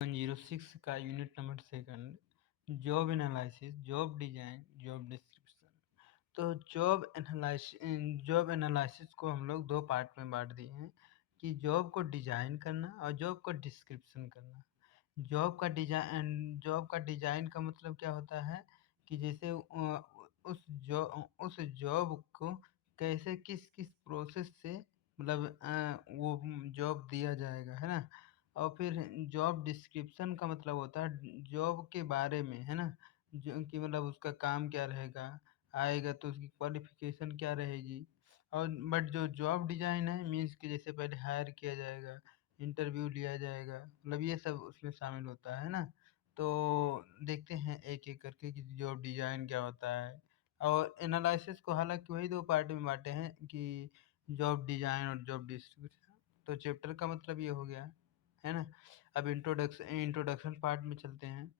106 का unit number second, job analysis, job design, job description. तो job analysis को हम लोग दो पार्ट में बांट दिए हैं कि जॉब को डिजाइन करना और जॉब को डिस्क्रिप्शन करना। जॉब का डिजाइन का मतलब क्या होता है कि जैसे उस जॉब को कैसे किस किस प्रोसेस से मतलब वो जॉब दिया जाएगा, है ना। और फिर जॉब डिस्क्रिप्शन का मतलब होता है जॉब के बारे में, है ना, जो कि मतलब उसका काम क्या रहेगा, आएगा तो उसकी क्वालिफिकेशन क्या रहेगी। और बट जो जॉब डिजाइन है मीन्स कि जैसे पहले हायर किया जाएगा, इंटरव्यू लिया जाएगा, मतलब ये सब उसमें शामिल होता है ना। तो देखते हैं एक एक करके कि जॉब डिजाइन क्या होता है। और एनालिसिस को हालांकि वही दो पार्ट में बांटे हैं कि जॉब डिजाइन और जॉब डिस्क्रिप्शन। तो चैप्टर का मतलब ये हो गया, है ना। अब इंट्रोडक्शन पार्ट में चलते हैं।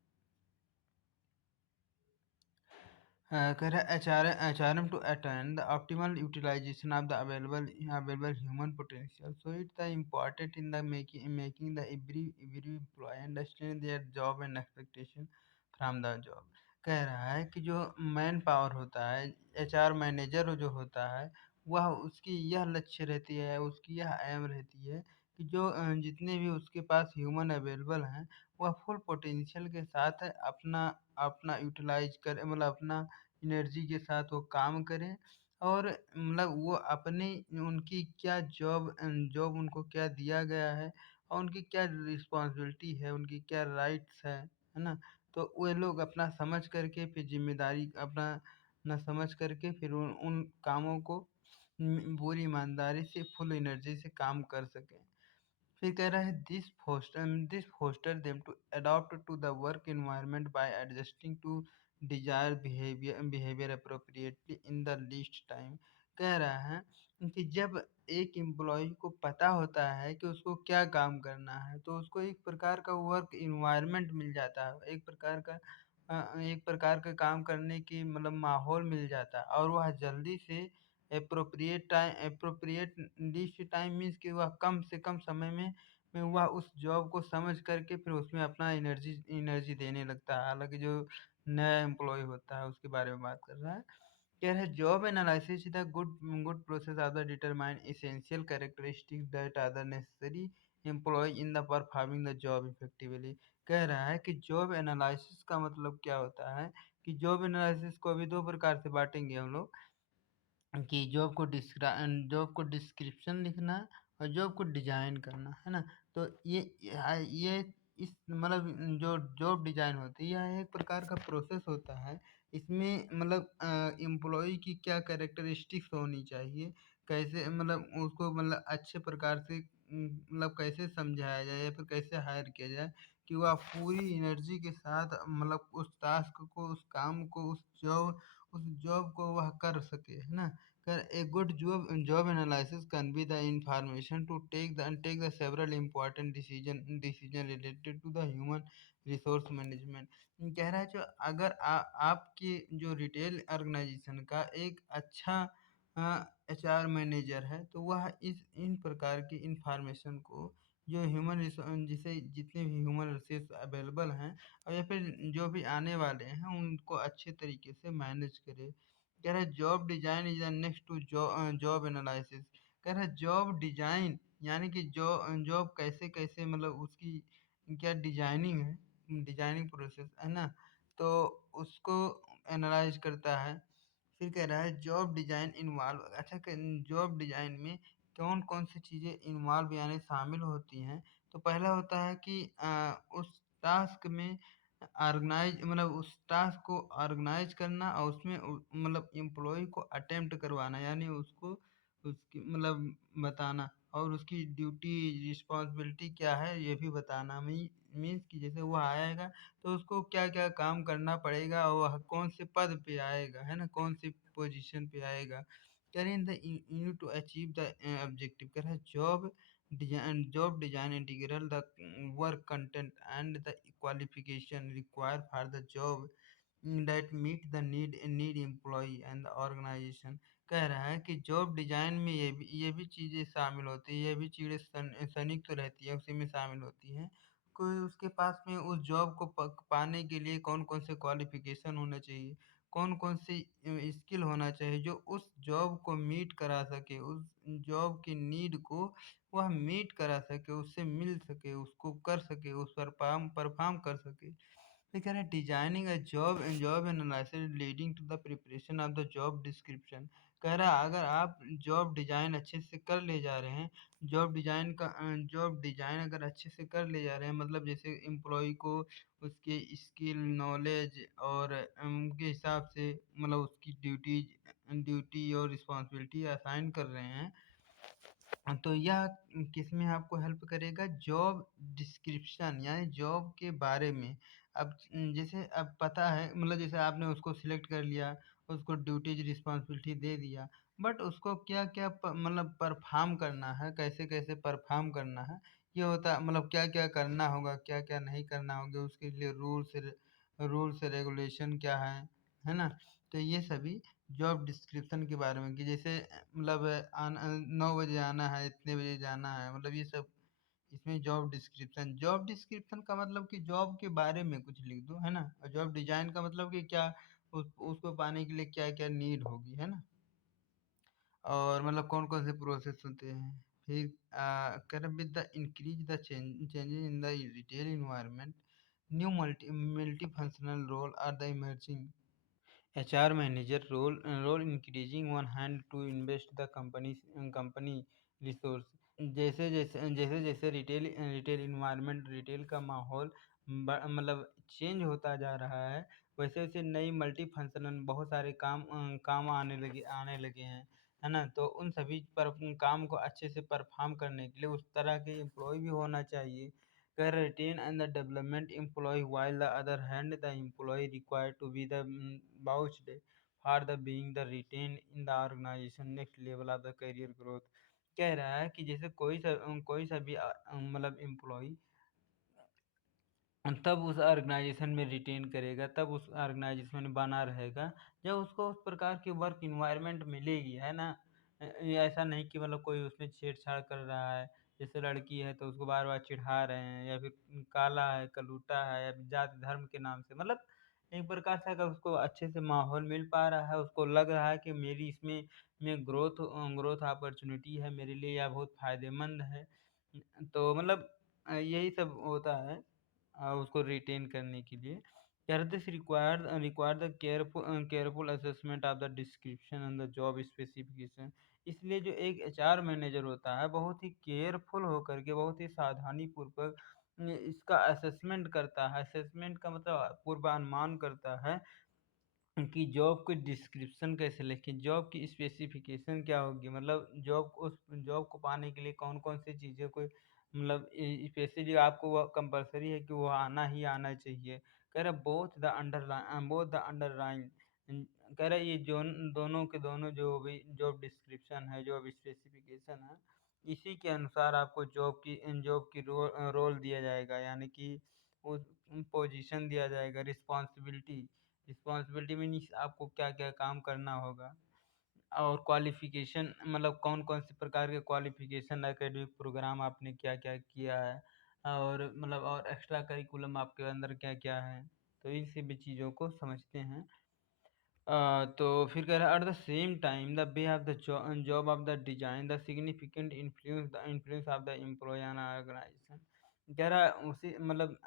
कह रहा है HRM to attain the optimal utilization of the available human potential. So it's the important in the making the every employee understand their job and expectation from the job. कह रहा है कि जो मैन पावर होता है, HR manager जो होता है, वह उसकी यह लक्ष्य रहती है, उसकी यह एम रहती है कि जो जितने भी उसके पास ह्यूमन अवेलेबल हैं वह फुल पोटेंशियल के साथ अपना अपना यूटिलाइज करें, मतलब अपना एनर्जी के साथ वो काम करें। और मतलब वो अपनी उनकी क्या जॉब उनको क्या दिया गया है और उनकी क्या रिस्पॉन्सिबिलिटी है, उनकी क्या राइट्स है ना। तो वे लोग अपना समझ करके फिर जिम्मेदारी अपना ना समझ करके फिर उन कामों को पूरी ईमानदारी से फुल एनर्जी से काम कर सकें। फिर कह रहा है this foster them to adopt to the work environment by adjusting to desire behaviour appropriately in the least time. कह रहा है कि जब एक एम्प्लॉय को पता होता है कि उसको क्या काम करना है तो उसको एक प्रकार का वर्क एनवायरनमेंट मिल जाता है, एक प्रकार का काम करने की मतलब माहौल मिल जाता है और वह जल्दी से एप्रोप्रिएट लीस्ट टाइम मीन्स कि वह कम से कम समय में वह उस जॉब को समझ करके फिर उसमें अपना एनर्जी देने लगता है। हालांकि जो नया एम्प्लॉय होता है उसके बारे में बात कर रहा है। कह रहा है job analysis is the good process of the determine essential characteristics that are the necessary employ in the performing the job effectively. कह रहा है कि जॉब एनालिसिस का मतलब क्या होता है कि जॉब एनालिसिस को अभी दो प्रकार से बांटेंगे हम लोग कि जॉब को डिस्क्रिप्शन लिखना और जॉब को डिजाइन करना, है ना। तो ये इस मतलब जो जॉब डिजाइन होती है यह एक प्रकार का प्रोसेस होता है। इसमें मतलब एम्प्लॉय की क्या कैरेक्टरिस्टिक्स होनी चाहिए, कैसे मतलब उसको मतलब अच्छे प्रकार से मतलब कैसे समझाया जाए या फिर कैसे हायर किया जाए कि वह पूरी एनर्जी के साथ मतलब उस टास्क को, उस काम को, उस जॉब को वह कर सके, है ना। A good job analysis can be the information to take the several important decision related to the human resource management। कह रहा है जो अगर आपकी जो रिटेल ऑर्गेनाइजेशन का एक अच्छा HR मैनेजर है तो वह इस इन प्रकार की इंफॉर्मेशन को जो जिसे जितने भी ह्यूमन रिसोर्स अवेलेबल हैं और या फिर जो भी आने वाले हैं उनको अच्छे तरीके से मैनेज करे। कह रहा है job design is next to job analysis. कह रहा है जॉब डिजाइन यानी कि जॉब कैसे कैसे मतलब उसकी क्या डिजाइनिंग है, डिजाइनिंग प्रोसेस है ना, तो उसको एनालाइज करता है। फिर कह रहा है जॉब डिजाइन इन्वॉल्व, अच्छा जॉब डिजाइन में कौन कौन सी चीज़ें इन्वॉल्व यानी शामिल होती हैं। तो पहला होता है कि उस टास्क में ऑर्गेनाइज मतलब उस टास्क को ऑर्गेनाइज करना और उसमें मतलब एम्प्लॉय को अटेम्प्ट करवाना यानी उसको उसकी मतलब बताना और उसकी ड्यूटी रिस्पॉन्सिबिलिटी क्या है ये भी बताना। मीन्स कि जैसे वो आएगा तो उसको क्या क्या काम करना पड़ेगा और वह कौन से पद पे आएगा, है ना, कौन सी पोजीशन पे आएगा। कह रहे हैं the you to achieve the objective. कह रहा है job design integral the work content and the qualification required for the job that meet the need employee and the organization। कह रहा है कि जॉब डिजाइन में ये भी चीज़ें शामिल होती है, ये भी चीज़ें संयुक्त रहती है, उसी में शामिल होती हैं। कोई उसके पास में उस जॉब को पाने के लिए कौन-कौन से क्वालिफ़िकेशन होना चाहिए, कौन-कौन सी स्किल होना चाहिए जो उस जॉब को मीट करा सके, उस जॉब की नीड को वह मीट करा सके, उससे मिल सके, उसको कर सके, उस पर परफ़ॉर्म कर सके। ये कह रहा है designing a job analysis leading to the preparation of the job description. कह रहा है अगर आप जॉब डिजाइन अच्छे से कर ले जा रहे हैं, जॉब डिजाइन अगर अच्छे से कर ले जा रहे हैं मतलब जैसे एम्प्लॉय को उसके स्किल नॉलेज और के हिसाब से मतलब उसकी ड्यूटी और रिस्पॉन्सिबिलिटी असाइन कर रहे हैं, तो यह किसमें आपको हेल्प करेगा? जॉब डिस्क्रिप्शन यानी जॉब के बारे में। अब जैसे अब पता है मतलब जैसे आपने उसको सिलेक्ट कर लिया, उसको ड्यूटीज़ रिस्पॉन्सिबिलिटी दे दिया, बट उसको क्या-क्या मतलब परफ़ॉर्म करना है, कैसे-कैसे परफ़ॉर्म करना है, ये होता मतलब क्या-क्या करना होगा, क्या-क्या नहीं करना होगा, उसके लिए रूल्स रेगुलेशन क्या है ना? तो ये सभी जॉब डिस्क्रिप्शन के बारे में कि जैसे मतलब 9 बजे आना है, इतने बजे जाना है, मतलब ये सब इसमें जॉब डिस्क्रिप्शन का मतलब कि जॉब के बारे में कुछ लिख दो, है ना? और जॉब डिज़ाइन का मतलब कि क्या उसको पाने के लिए क्या-क्या नीड होगी, है ना? और मतलब कौन-कौन से प्रोसेस होते हैं। फिर कह रहा with the increase the changes in the retail environment, new multi functional role are the emerging. HR manager role increasing one hand to invest the company resource। जैसे जैसे रिटेल इन्वायरमेंट रिटेल का माहौल मतलब चेंज होता जा रहा है, वैसे वैसे नई मल्टी फंक्शनल बहुत सारे काम आने लगे हैं, है ना? तो उन सभी पर काम को अच्छे से परफॉर्म करने के लिए उस तरह के एम्प्लॉय भी होना चाहिए। Can retain and the development employee, while the other hand the employee required to be the vouched for the being the retained in the organization next level of the career growth। कह रहा है कि जैसे कोई सा भी मतलब employ तब उस ऑर्गेनाइजेशन में रिटेन करेगा, तब उस ऑर्गेनाइजेशन में बना रहेगा, जब उसको उस प्रकार की वर्क एनवायरनमेंट मिलेगी, है ना? ये ऐसा नहीं कि मतलब कोई उसमें छेड़-छाड़ कर रहा है, जैसे लड़की है तो उसको बार-बार चिढ़ा रहे हैं या फिर काला है, कलूटा है या फिर जाति धर्म के नाम से मतलब एक प्रकार से अगर उसको अच्छे से माहौल मिल पा रहा है, उसको लग रहा है कि मेरी इसमें ग्रोथ अपॉर्च्युनिटी है, मेरे लिए यह बहुत फ़ायदेमंद है। तो मतलब यही सब होता है। उसको रिटेन करने के लिए। यार this require the careful assessment of the description and the job specification. इसलिए जो एक एचआर मैनेजर होता है बहुत ही केयरफुल होकर के बहुत ही सावधानी पूर्वक इसका असेसमेंट करता है। असेसमेंट का मतलब पूर्वानुमान करता है कि जॉब को डिस्क्रिप्शन कैसे लिखें, जॉब की स्पेसिफिकेशन क्या होगी, मतलब उस जॉब को पाने के लिए कौन-कौन सी चीज़ें को मतलब स्पेशली आपको वह कंपल्सरी है कि वो आना ही आना चाहिए। कह रहा बोथ द अंडरलाइन कह रहा ये दोनों के दोनों जो भी जॉब डिस्क्रिप्शन है, जॉब स्पेसिफिकेशन है, इसी के अनुसार आपको जॉब की रोल दिया जाएगा यानी कि उस पोजीशन दिया जाएगा, रिस्पॉन्सिबिलिटी मीन्स आपको क्या-क्या काम करना होगा और क्वालिफ़िकेशन मतलब कौन-कौन से प्रकार के क्वालिफ़िकेशन एकेडमिक प्रोग्राम आपने क्या-क्या किया है और मतलब और एक्स्ट्रा करिकुलम आपके अंदर क्या-क्या है। तो इन सभी चीज़ों को समझते हैं। तो फिर कह रहा है at the same time the way of the job of the design the significant influence of the employ on organisation. कह रहा है उसी मतलब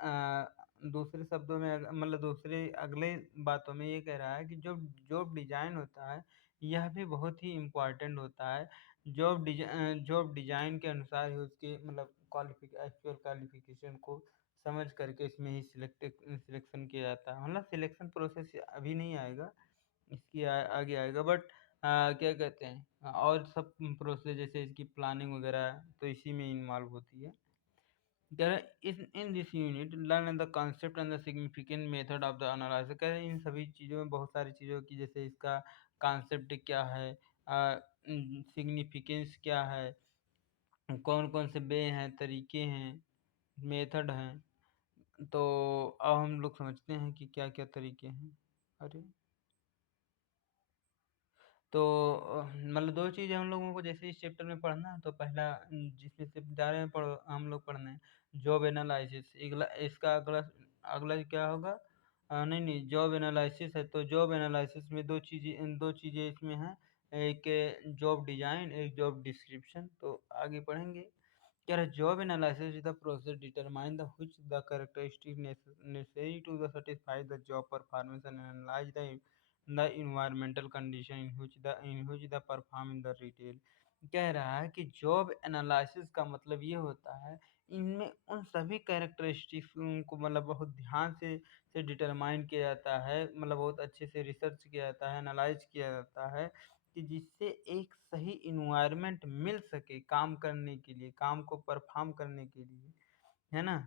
दूसरे शब्दों में मतलब दूसरे अगले बातों में ये कह रहा है कि जो जॉब डिजाइन होता है यह भी बहुत ही इम्पोर्टेंट होता है। जॉब डिजाइन के अनुसार ही उसके मतलब एक्चुअल क्वालिफिकेशन को समझ करके इसमें ही सिलेक्शन किया जाता है। मतलब सिलेक्शन प्रोसेस अभी नहीं आएगा, इसकी आगे आएगा बट क्या कहते हैं और सब प्रोसेस जैसे इसकी प्लानिंग वगैरह तो इसी में इन्वॉल्व होती है। There is in this unit learn the concept and the significant method of the analysis। कह रहे हैं इन सभी चीज़ों में बहुत सारी चीज़ों की जैसे इसका कॉन्सेप्ट क्या है, सिग्निफिकेंस क्या है, कौन कौन से वे हैं, तरीके हैं, मेथड हैं। तो अब हम लोग समझते हैं कि क्या क्या तरीके हैं। अरे तो मतलब 2 चीज़ें हम लोगों को जैसे इस चैप्टर में पढ़ना है तो पहला जिसमें से जा रहे हैं हम लोग पढ़ने, जॉब एनालिसिस इगला इसका अगला अगला क्या होगा? नहीं, नहीं, जॉब एनालिसिस है, तो जॉब एनालिसिस में 2 चीज़ें इसमें हैं, एक जॉब डिज़ाइन, एक जॉब डिस्क्रिप्शन। तो आगे पढ़ेंगे। कह रहा है job analysis is the process determine the which the characteristic necessary to the satisfy the job performance and analyze the environmental condition in which the perform in the retail। कह रहा है कि जॉब एनालिसिस का मतलब ये होता है, इनमें उन सभी कैरेक्टरिस्टिक्स को मतलब बहुत ध्यान से डिटरमाइन किया जाता है, मतलब बहुत अच्छे से रिसर्च किया जाता है, एनालाइज किया जाता है, कि जिससे एक सही इन्वायरमेंट मिल सके काम करने के लिए, काम को परफॉर्म करने के लिए, है ना?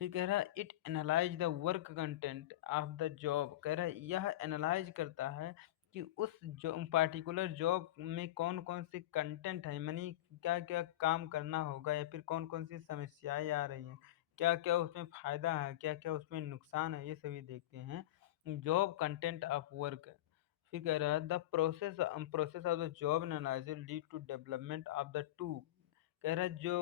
फिर कह रहा है it analyse the work content of the job. कह रहा है यह एनालाइज करता है कि उस जो पार्टिकुलर जॉब में कौन कौन से कंटेंट है, यानी क्या क्या काम करना होगा, या फिर कौन कौन सी समस्याएं आ रही हैं, क्या क्या उसमें फायदा है, क्या क्या उसमें नुकसान है, ये सभी देखते हैं। Job content of work. फिर कह रहा है the process of the job analysis lead to development of the to. कह रहा है जो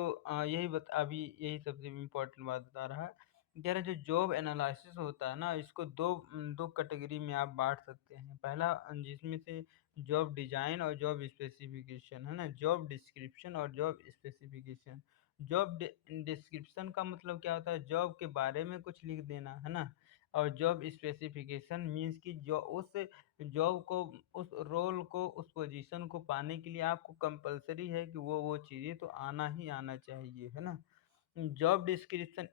अभी यही सबसे इम्पोर्टेंट बात बता रहा है। कह रहा है जो जॉब एनालिसिस होता है ना, इसको दो कैटेगरी में आप बांट सकते हैं। पहला जिसमें से जॉब डिजाइन और जॉब स्पेसिफिकेशन, है ना, जॉब डिस्क्रिप्शन और जॉब स्पेसिफिकेशन। जॉब डिस्क्रिप्शन का मतलब क्या होता है? जॉब के बारे में कुछ लिख देना, है ना। और जॉब स्पेसिफिकेशन मीन्स कि जो उस जॉब को, उस रोल को, उस पोजीशन को पाने के लिए आपको कंपलसरी है कि वो चीज़ें तो आना ही आना चाहिए, है ना। Job description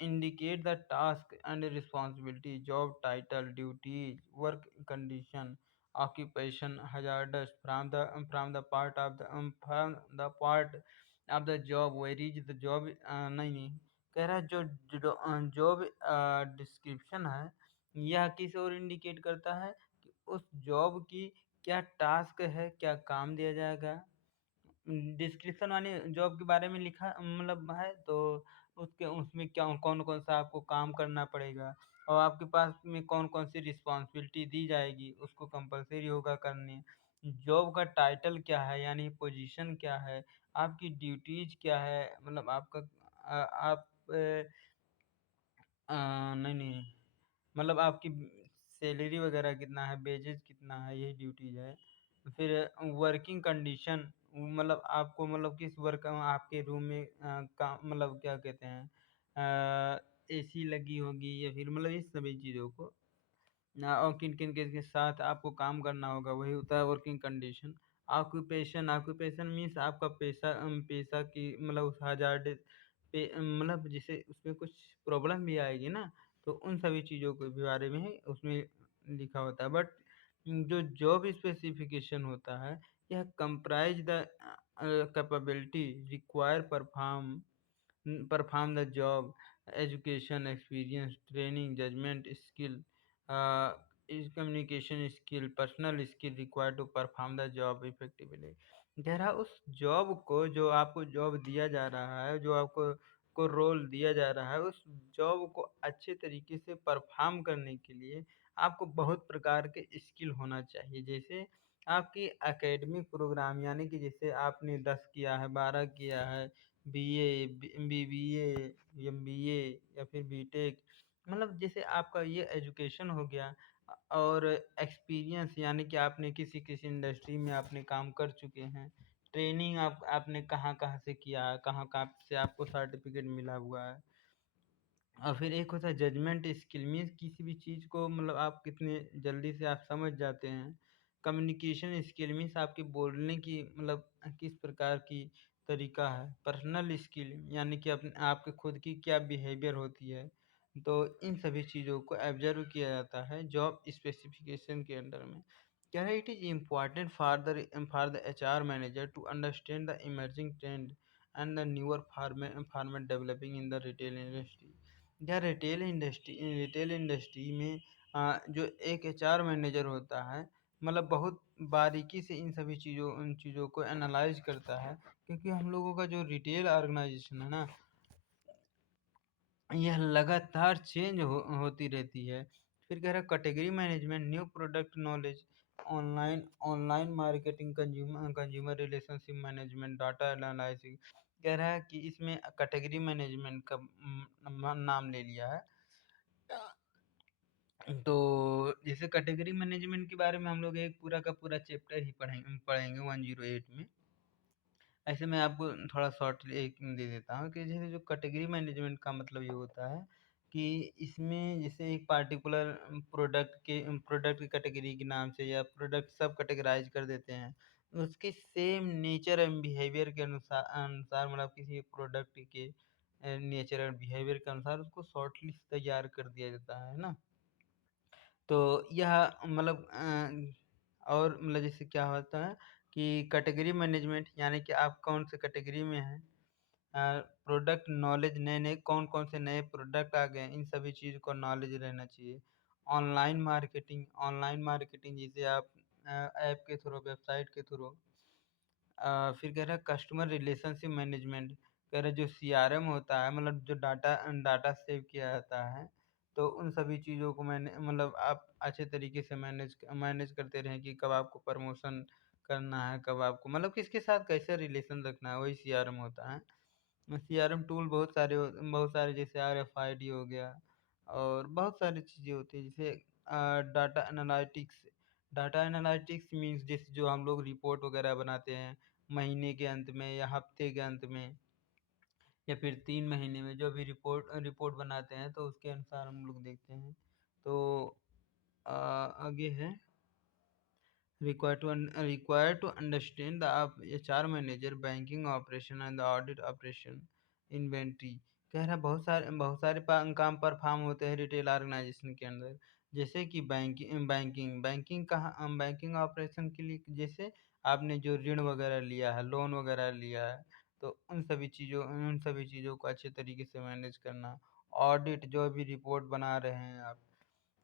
indicate the task and responsibility, job title, duties, work condition, occupation, hazardous from the part of the job where is the job। नहीं, नहीं, कह रहा है जो जॉब डिस्क्रिप्शन है, यह किस ओर इंडिकेट करता है कि उस जॉब की क्या टास्क है, क्या काम दिया जाएगा। डिस्क्रिप्शन वाली जॉब के बारे में लिखा मतलब है, तो उसके उसमें क्या कौन कौन सा आपको काम करना पड़ेगा, और आपके पास में कौन कौन सी रिस्पॉन्सिबिलिटी दी जाएगी, उसको कंपलसरी होगा करने। जॉब का टाइटल क्या है, यानी पोजीशन क्या है, आपकी ड्यूटीज क्या है, मतलब आपका आप नहीं, नहीं, मतलब आपकी सैलरी वगैरह कितना है, वेजेस कितना है, यही ड्यूटीज है। फिर वर्किंग कंडीशन, मतलब आपको मतलब किस वर्क आपके रूम में काम, मतलब क्या कहते हैं, एसी लगी होगी, या फिर मतलब इस सभी चीज़ों को ना, और किन किन के साथ आपको काम करना होगा, वही होता है वर्किंग कंडीशन। ऑक्यूपेशन मीन्स आपका पेशा की मतलब उस हजार्ड मतलब जिसे उसमें कुछ प्रॉब्लम भी आएगी ना, तो उन सभी चीज़ों के भी बारे में ही उसमें लिखा होता है। बट जो जॉब स्पेसिफिकेशन होता है, यह comprise the capability require perform the job, education, experience, training, judgment skill, uh, is communication skill, personal skill required to perform the job effectively। कह रहा उस जॉब को, जो आपको जॉब दिया जा रहा है, जो आपको को रोल दिया जा रहा है, उस जॉब को अच्छे तरीके से परफॉर्म करने के लिए आपको बहुत प्रकार के स्किल होना चाहिए। जैसे आपकी एकेडमिक प्रोग्राम, यानी कि जैसे आपने 10 किया है, 12 किया है, बीए, बीबीए, एमबीए, या फिर बीटेक, मतलब जैसे आपका ये एजुकेशन हो गया। और एक्सपीरियंस, यानी कि आपने किसी किसी इंडस्ट्री में आपने काम कर चुके हैं। ट्रेनिंग आपने कहाँ कहाँ से किया है, कहाँ कहाँ से आपको सर्टिफिकेट मिला हुआ है। और फिर एक होता है जजमेंट स्किल, मीन्स किसी भी चीज़ को मतलब आप कितने जल्दी से आप समझ जाते हैं। कम्युनिकेशन स्किल मीन्स आपके बोलने की मतलब किस प्रकार की तरीका है। पर्सनल स्किल यानी कि अपने आपके खुद की क्या बिहेवियर होती है। तो इन सभी चीज़ों को ऑब्जर्व किया जाता है जॉब स्पेसिफिकेशन के अंडर में। कह रहे it is important for the HR manager to understand the emerging trend and the newer format developing in the retail industry. या रिटेल इंडस्ट्री में जो एक एचआर मैनेजर होता है, मतलब बहुत बारीकी से इन सभी उन चीज़ों को एनालाइज करता है, क्योंकि हम लोगों का जो रिटेल ऑर्गेनाइजेशन है ना, यह लगातार होती रहती है। फिर कह रहा है category management, new product knowledge, online online marketing, consumer consumer relationship management, data analysis, कह रहा है कि इसमें कैटेगरी मैनेजमेंट का नाम ले लिया है। तो जैसे कैटेगरी मैनेजमेंट के बारे में हम लोग एक पूरा का पूरा चैप्टर ही पढ़ेंगे 108 में। ऐसे मैं आपको थोड़ा शॉर्ट एक दे देता हूँ कि जैसे जो कैटेगरी मैनेजमेंट का मतलब ये होता है कि इसमें जैसे एक पार्टिकुलर प्रोडक्ट की कैटेगरी के नाम से या प्रोडक्ट सब कैटेगराइज कर देते हैं, उसके सेम नेचर एंड बिहेवियर के अनुसार अनुसार मतलब किसी प्रोडक्ट के नेचर और बिहेवियर के अनुसार उसको शॉर्ट लिस्ट तैयार कर दिया जाता है ना। तो यह मतलब और मतलब जैसे क्या होता है कि कैटेगरी मैनेजमेंट यानी कि आप कौन से कैटेगरी में हैं, प्रोडक्ट नॉलेज, नए नए कौन कौन से नए प्रोडक्ट आ गए हैं, इन सभी चीज़ को नॉलेज रहना चाहिए। ऑनलाइन मार्केटिंग जैसे आप ऐप के थ्रू, वेबसाइट के थ्रू। फिर कह रहा है कस्टमर रिलेशनशिप मैनेजमेंट, कह रहा है जो सीआरएम होता है मतलब जो डाटा डाटा सेव किया जाता है, तो उन सभी चीज़ों को मैंने मतलब आप अच्छे तरीके से मैनेज करते रहें कि कब आपको प्रमोशन करना है, कब आपको मतलब किसके साथ कैसे रिलेशन रखना है, वही सीआरएम होता है। सीआरएम टूल बहुत सारे जैसे आरएफआईडी हो गया और बहुत सारी चीज़ें होती हैं जैसे data analytics. Data analytics means जैसे जो हम लोग रिपोर्ट वगैरह बनाते हैं महीने के अंत में या हफ्ते के अंत में या फिर 3 महीने में, जो भी रिपोर्ट रिपोर्ट बनाते हैं तो उसके अनुसार हम लोग देखते हैं। तो आगे है required to understand the HR manager, banking operation and the audit operation, inventory। कह रहा है बहुत सारे काम परफॉर्म होते हैं रिटेल ऑर्गेनाइजेशन के अंदर, जैसे कि बैंकिंग ऑपरेशन के लिए जैसे आपने जो ऋण वगैरह लिया है, लोन वगैरह लिया है, तो उन सभी चीज़ों को अच्छे तरीके से मैनेज करना। ऑडिट, जो भी रिपोर्ट बना रहे हैं आप।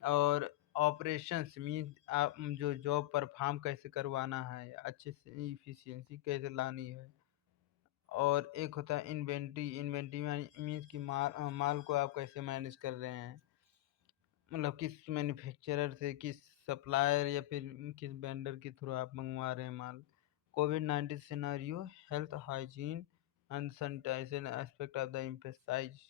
और ऑपरेशंस मीन्स आप जो जॉब परफॉर्म कैसे करवाना है, अच्छे से इफिशिएंसी कैसे लानी है। और एक होता है इन्वेंट्री मीन्स कि माल को आप कैसे मैनेज कर रहे हैं, मतलब किस मैन्युफैक्चरर से, किस सप्लायर या फिर किस वेंडर के थ्रू आप मंगवा रहे हैं माल। COVID scenario, health hygiene and sanitization aspect of the emphasise.